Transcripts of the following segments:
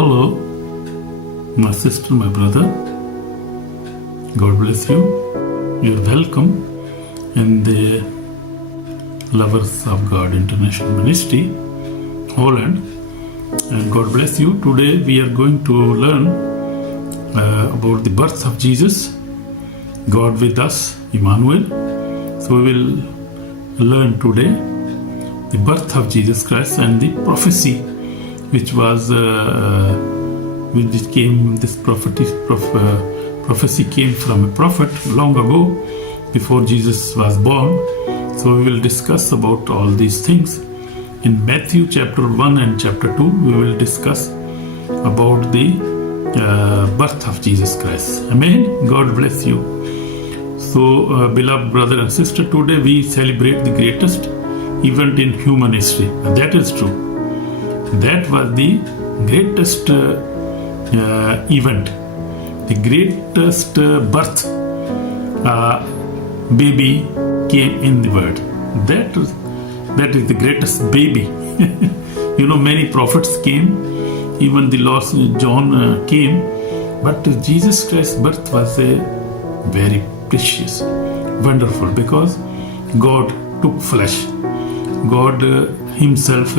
Hello, my sister, my brother. God bless you. You're welcome in the Lovers of God International Ministry, Holland. And God bless you. Today we are going to learn about the birth of Jesus, God with us, Emmanuel. So we will learn today the birth of Jesus Christ and the prophecy which was prophecy came from a prophet long ago before Jesus was born. So we will discuss about all these things. In Matthew chapter 1 and chapter 2, we will discuss about the birth of Jesus Christ. Amen. God bless you. So, beloved brother and sister, today we celebrate the greatest event in human history. And that is true. That was the greatest event, the greatest birth. Baby came in the world. That is the greatest baby. Many prophets came, even the lost John came, but Jesus Christ's birth was very precious, wonderful, because God took flesh. God himself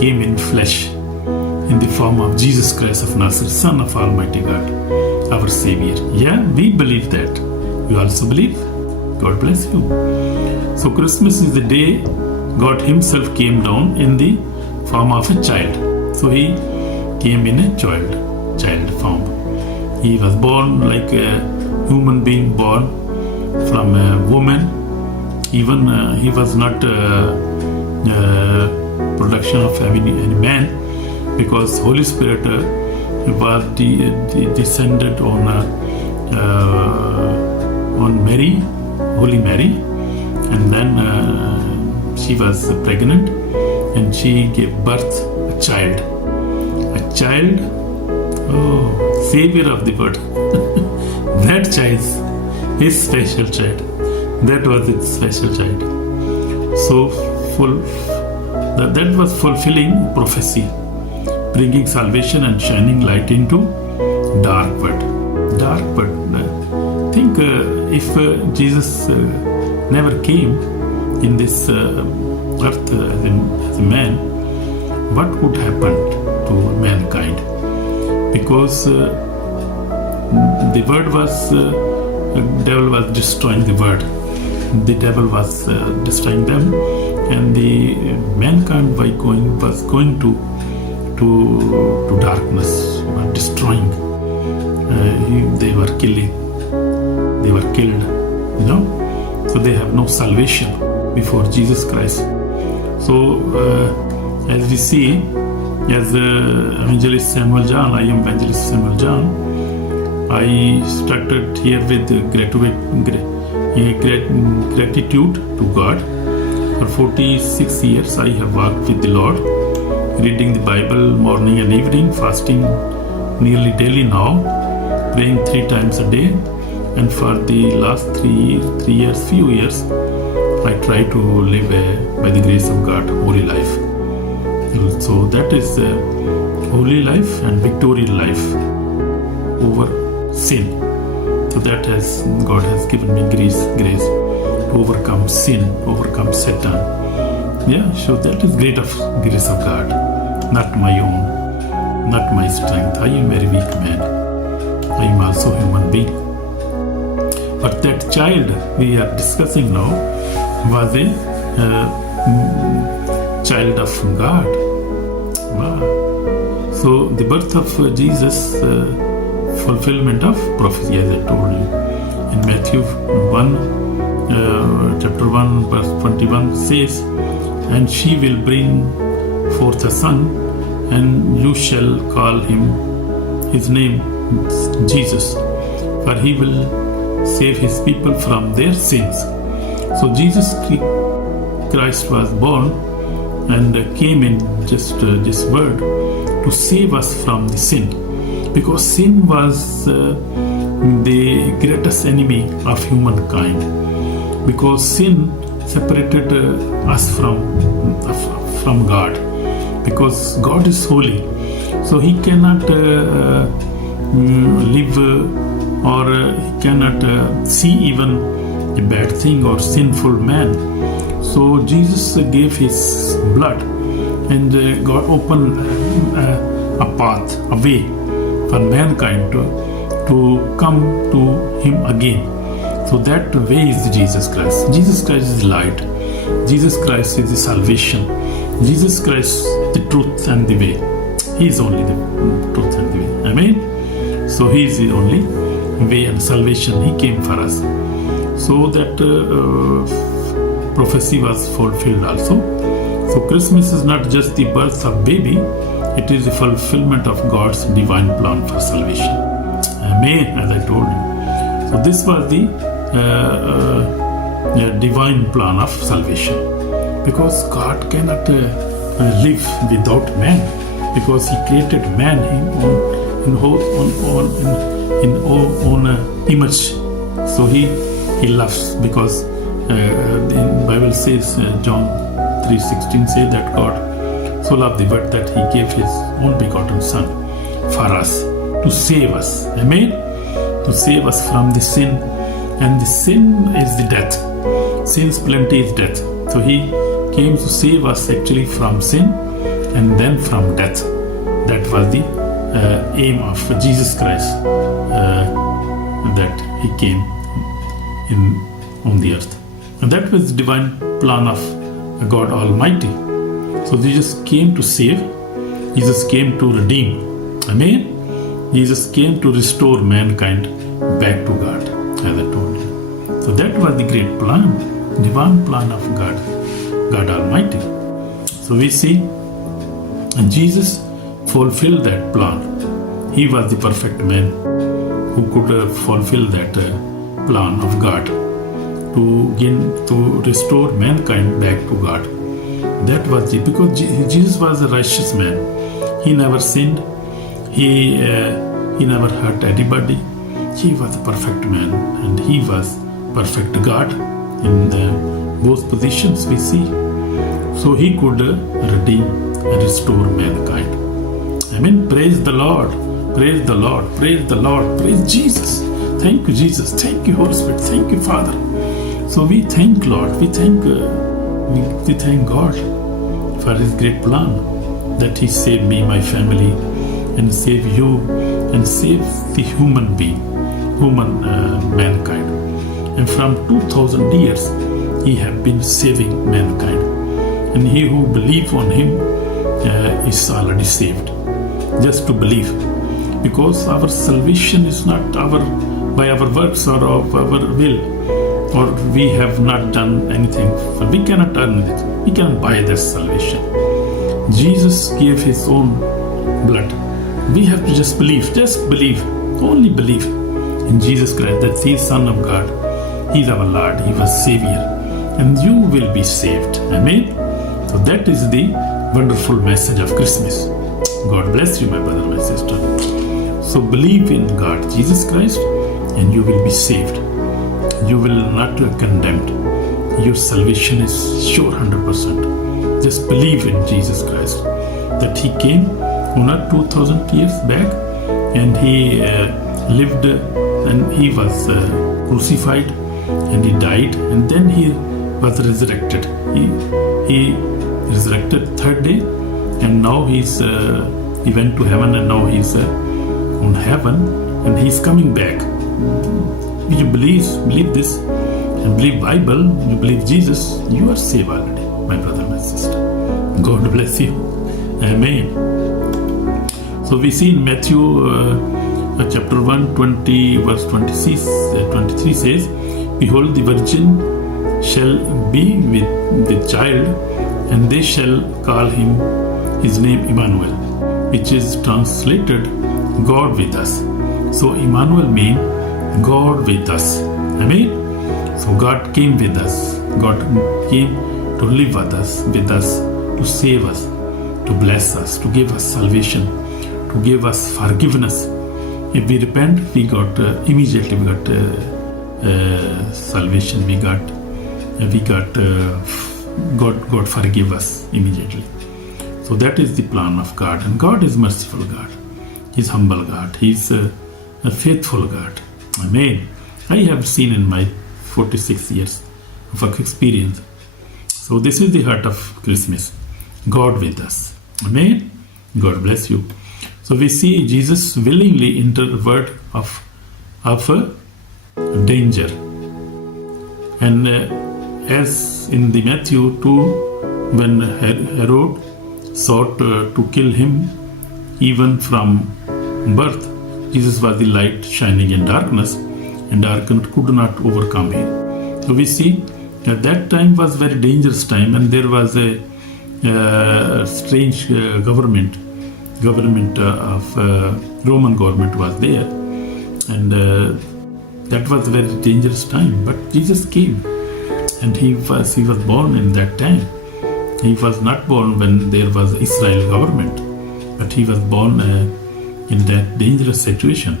came in flesh in the form of Jesus Christ of Nazareth, Son of Almighty God, our Savior. Yeah, we believe that. You also believe? God bless you. So Christmas is the day God himself came down in the form of a child. So he came in a child form. He was born like a human being born from a woman. Even he was not production of any man, because Holy Spirit was descended on Mary, Holy Mary, and then she was pregnant and she gave birth a child, Savior of the world. That child, his special child, that was its special child. So that was fulfilling prophecy, bringing salvation and shining light into dark world. Think if Jesus never came in this earth as a man, what would happen to mankind? Because the word was, devil was destroying the word. The devil was destroying them, and the mankind was going to darkness, were destroying. They were killed, so they have no salvation before Jesus Christ. So as we see, as evangelist Samuel John, I am evangelist Samuel John. I started here with gratitude to God. For 46 years I have walked with the Lord, reading the Bible morning and evening, fasting nearly daily now, praying 3 times a day, and for the last few years, I try to live by the grace of God, holy life. So that is holy life and victorious life over sin. So that God has given me grace to overcome sin, overcome Satan. Yeah, so that is great of grace of God, not my own, not my strength. I am a very weak man. I am also a human being. But that child we are discussing now was a child of God. Wow. So the birth of Jesus, fulfillment of prophecy, as I told you. In Matthew 1, chapter 1, verse 21 says, "And she will bring forth a son, and you shall call his name Jesus, for he will save his people from their sins." So Jesus Christ was born and came in just this world to save us from the sin, because sin was the greatest enemy of humankind, because sin separated us from God, because God is holy. So he cannot live or he cannot see even a bad thing or sinful man. So Jesus gave his blood, and God opened a path, a way for mankind to come to him again. So that way is Jesus Christ. Jesus Christ is light. Jesus Christ is the salvation. Jesus Christ the truth and the way. He is only the truth and the way. Amen. So he is the only way and salvation. He came for us. So that prophecy was fulfilled also. So Christmas is not just the birth of baby, it is the fulfillment of God's divine plan for salvation. Amen, as I told you. So this was the divine plan of salvation. Because God cannot live without man, because he created man in own image. So he loves, because the Bible says, John 3:16 says that God so loved the world that he gave his own begotten son for us, to save us. Amen. To save us from the sin, and the sin is the death. Sin's plenty is death. So he came to save us actually from sin and then from death. That was the aim of Jesus Christ, that he came on the earth. And that was the divine plan of God Almighty. So Jesus came to save. Jesus came to redeem. Amen. Jesus came to restore mankind back to God, as I told you. So that was the great plan, divine plan of God Almighty. So we see, and Jesus fulfilled that plan. He was the perfect man who could fulfill that plan of God to restore mankind back to God. That was it, because Jesus was a righteous man. He never sinned. He never hurt anybody. He was a perfect man, and he was perfect God in both positions we see. So he could redeem and restore mankind. Amen. Praise the Lord. Praise the Lord. Praise the Lord. Praise Jesus. Thank you, Jesus. Thank you, Holy Spirit. Thank you, Father. So we thank Lord. We thank God for his great plan, that he saved me, my family, and save you, and save the human being, mankind. And from 2000 years he have been saving mankind, and he who believe on him is already saved. Just to believe, because our salvation is not by our works or of our will, or we have not done anything. We cannot earn it. We cannot buy this salvation. Jesus gave his own blood. We have to just believe, only believe in Jesus Christ, that he is Son of God. He is our Lord. He was Savior, and you will be saved. Amen. So that is the wonderful message of Christmas. God bless you, my brother, my sister. So believe in God, Jesus Christ, and you will be saved. You will not be condemned. Your salvation is sure 100%. Just believe in Jesus Christ, that he came on earth 2000 years back, and he lived, and he was crucified, and he died, and then he was resurrected. He resurrected third day, and now he went to heaven, and now he's on heaven, and he's coming back. You believe this, and believe Bible, you believe Jesus, you are saved already, my brother, my sister. God bless you. Amen. So we see in Matthew chapter 1, 20, verse 23 says, behold, the virgin shall be with child, and they shall call his name Emmanuel, which is translated God with us. So Emmanuel means God with us. Amen. So God came with us. God came to live with us, to save us, to bless us, to give us salvation, to give us forgiveness. If we repent, we got immediately we got salvation. We got God forgive us immediately. So that is the plan of God. And God is merciful God. He's humble God. He's a faithful God. Amen. I have seen in my 46 years of experience. So this is the heart of Christmas. God with us. Amen. God bless you. So we see Jesus willingly enter the word of danger. And as in the Matthew 2, when Herod sought to kill him, even from birth, Jesus was the light shining in darkness, and darkness could not overcome him. So we see at that time was very dangerous time, and there was a strange government of Roman government was there, and that was a very dangerous time. But Jesus came, and he was born in that time. He was not born when there was Israel government, but he was born in that dangerous situation.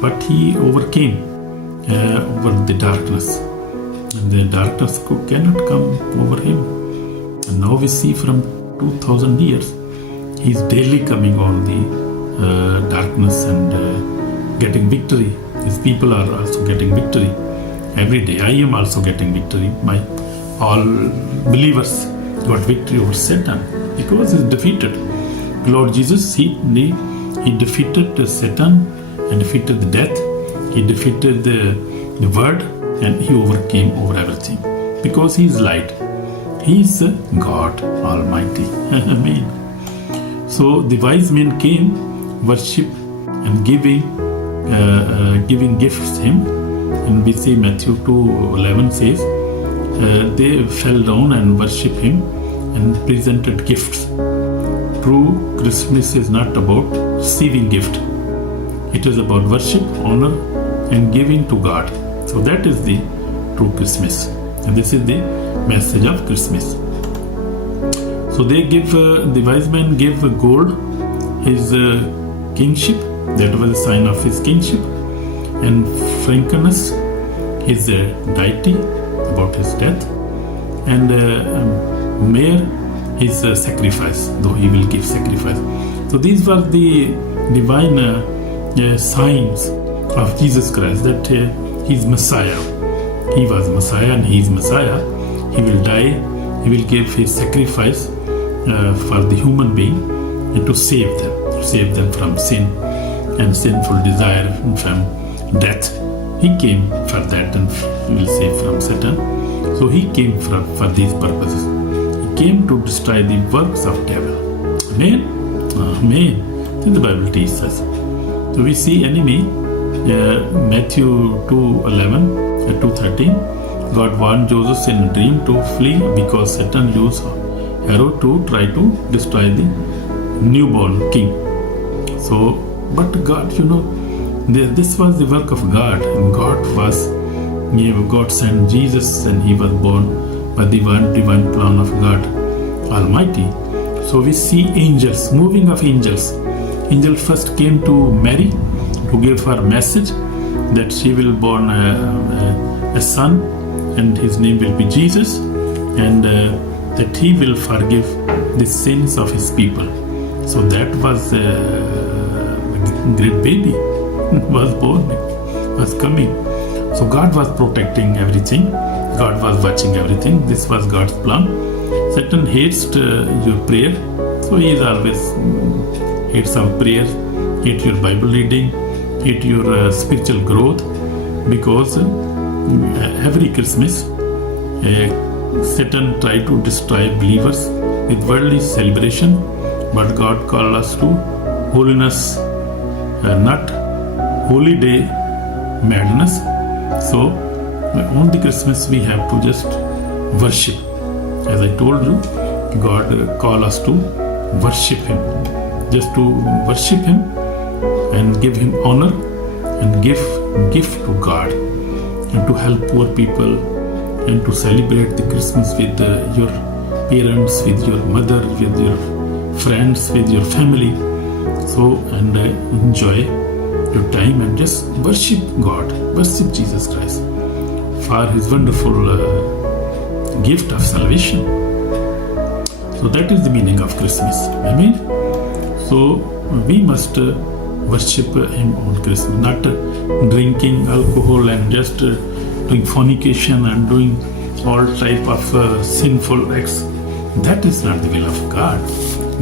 But he overcame over the darkness, and the darkness cannot come over him. And now we see from 2000 years, he's daily coming on the darkness and getting victory. His people are also getting victory every day. I am also getting victory. All believers got victory over Satan because he's defeated. Lord Jesus, he defeated Satan and defeated the death. He defeated the word, and he overcame over everything because he is light. He is God Almighty. Amen. So the wise men came, worship and giving gifts to him. And we see Matthew 2:11 says, they fell down and worshipped him and presented gifts. True Christmas is not about receiving gift. It is about worship, honor, and giving to God. So that is the true Christmas. And this is the message of Christmas. So they give, the wise men gave gold, his kingship, that was a sign of his kingship, and frankincense, his deity, about his death, and myrrh, his sacrifice, though he will give sacrifice. So these were the divine signs of Jesus Christ, that he is Messiah. He was Messiah and he is Messiah. He will die, he will give his sacrifice for the human being and to save them from sin and sinful desire and from death. He came for that and will save from Satan. So he came for these purposes. He came to destroy the works of devil. Amen? Amen. Then the Bible teaches us. So we see enemy, Matthew 2:11 and 2:13. God warned Joseph in a dream to flee because Satan used Herod to try to destroy the newborn king. So, but God, this was the work of God, and God sent Jesus, and he was born by the divine plan of God Almighty. So we see angels, moving of angels. Angel first came to Mary to give her message that she will born a son, and his name will be Jesus, and that he will forgive the sins of his people. So that was a great baby was born, was coming. So God was protecting everything. God was watching everything. This was God's plan. Satan hates your prayer. So he is always hates our prayer, hates your Bible reading, hates your spiritual growth, because every Christmas Satan tried to destroy believers with worldly celebration, but God called us to holiness, not holy day madness. So on the Christmas we have to just worship. As I told you, God called us to worship Him, just to worship Him and give Him honor and give gift to God, and to help poor people, and to celebrate the Christmas with your parents, with your mother, with your friends, with your family. So, and enjoy your time and just worship God, worship Jesus Christ for His wonderful gift of salvation. So that is the meaning of Christmas. Amen. So we must worship Him on Christmas, not drinking alcohol and just doing fornication and doing all type of sinful acts. That is not the will of God.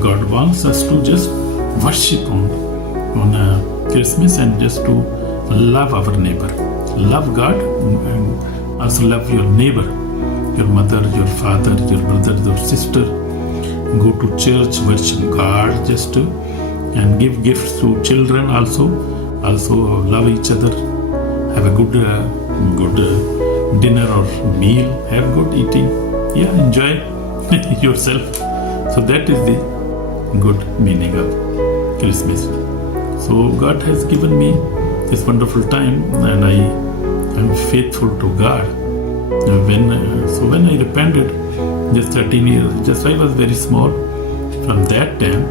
God wants us to just worship on Christmas and just to love our neighbor. Love God and also love your neighbor, your mother, your father, your brother, your sister. Go to church, worship God, and give gifts to children also. Also love each other. Have a good dinner or meal. Have good eating. Yeah, enjoy yourself. So that is the good meaning of Christmas. So God has given me this wonderful time, and I am faithful to God. When I repented, just 13 years, just I was very small. From that time,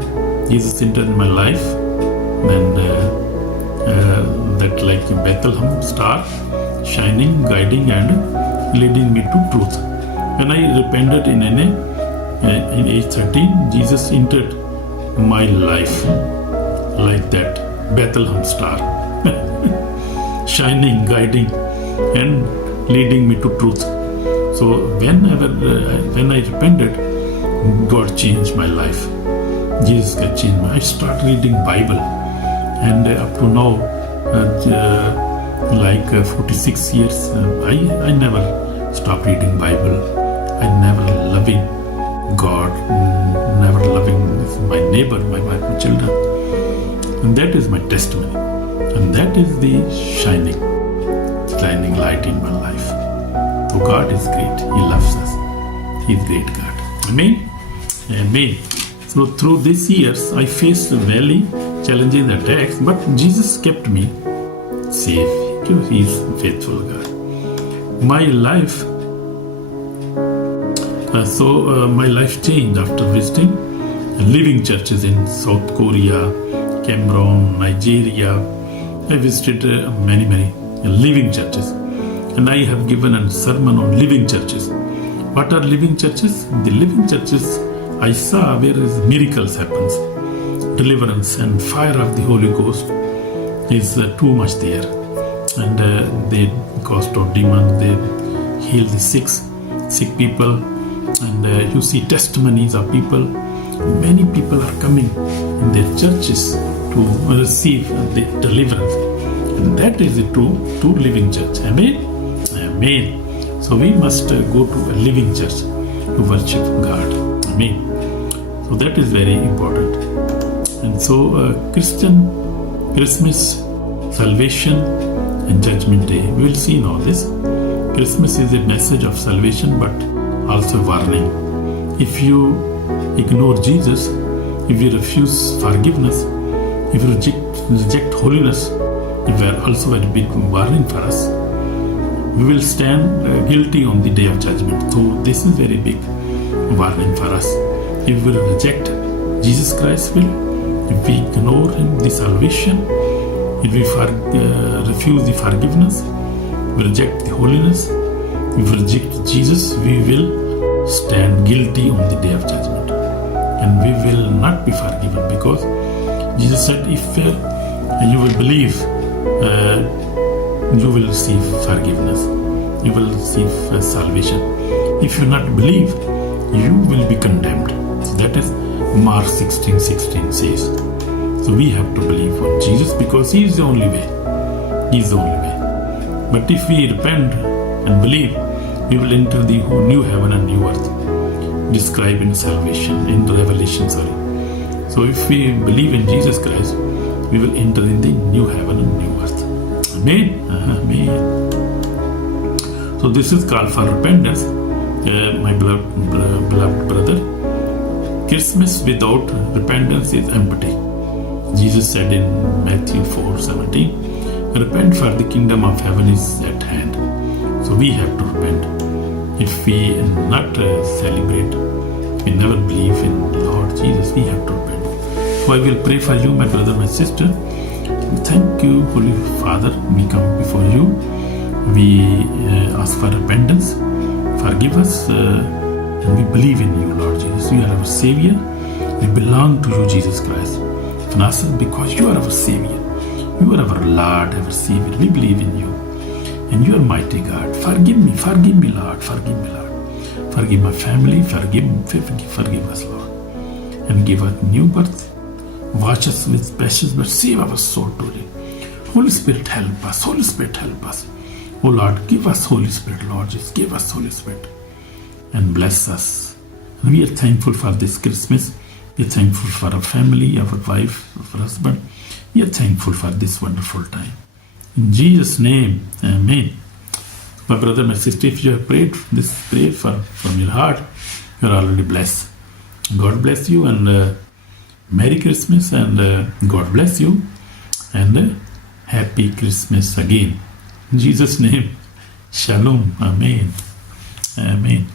Jesus entered my life, and that like a Bethlehem star, shining, guiding, and leading me to truth. When I repented in age 13, Jesus entered my life like that Bethlehem star, shining, guiding, and leading me to truth. So when I repented, God changed my life. Jesus can change me. I start reading Bible, and up to now, 46 years, I never stop reading Bible. I never loving God, never loving my neighbor, my wife, my children. And that is my testimony. And that is the shining light in my life. So God is great. He loves us. He is great God. Amen. Amen. So through these years, I faced very challenging attacks, but Jesus kept me safe. He is faithful God. My life my life changed after visiting living churches in South Korea, Cameroon, Nigeria. I visited many living churches, and I have given a sermon on living churches. What are living churches? The living churches I saw where miracles happens, deliverance and fire of the Holy Ghost is too much there, and they cast out demons, they heal the sick people, and you see testimonies of people. Many people are coming in their churches to receive the deliverance, and that is the true living church. Amen. Amen. So we must go to a living church to worship God. Amen. So that is very important. And so Christian Christmas, salvation, and Judgment Day. We will see now this. Christmas is a message of salvation, but also warning. If you ignore Jesus, if you refuse forgiveness, if you reject holiness, it will also a big warning for us. We will stand guilty on the day of judgment. So this is very big warning for us. If we reject Jesus Christ, if we ignore Him, the salvation, if we refuse the forgiveness, we reject the holiness, if we reject Jesus, we will stand guilty on the day of judgment, and we will not be forgiven, because Jesus said, if you will believe, you will receive forgiveness, you will receive salvation. If you not believe, you will be condemned. So that is Mark 16:16 says. So we have to believe on Jesus, because He is the only way. He is the only way. But if we repent and believe, we will enter the new heaven and new earth, described in salvation, in Revelation, So if we believe in Jesus Christ, we will enter in the new heaven and new earth. Amen. Amen. So this is called for repentance, my beloved brother. Christmas without repentance is empty. Jesus said in Matthew 4:17, repent, for the kingdom of heaven is at hand. So we have to repent. If we not celebrate, we never believe in the Lord Jesus, we have to repent. So I will pray for you, my brother, my sister. Thank you, Holy Father. We come before you. We ask for repentance. Forgive us And we believe in you, Lord Jesus. You are our Savior. We belong to you, Jesus Christ of Nazareth, because you are our Savior. You are our Lord, our Savior. We believe in you. And you are mighty God. Forgive me, Lord. Forgive me, Lord. Forgive my family. Forgive us, Lord. And give us new birth. Wash us with precious blood. Save our soul today. Holy Spirit, help us. Holy Spirit, help us. Oh Lord, give us Holy Spirit, Lord. Just give us Holy Spirit. And bless us. And we are thankful for this Christmas. We are thankful for our family, our wife, our husband. We are thankful for this wonderful time. In Jesus' name, amen. My brother, my sister, if you have prayed this prayer from your heart, you are already blessed. God bless you, and Merry Christmas, and God bless you, and Happy Christmas again. In Jesus' name, Shalom, Amen. Amen.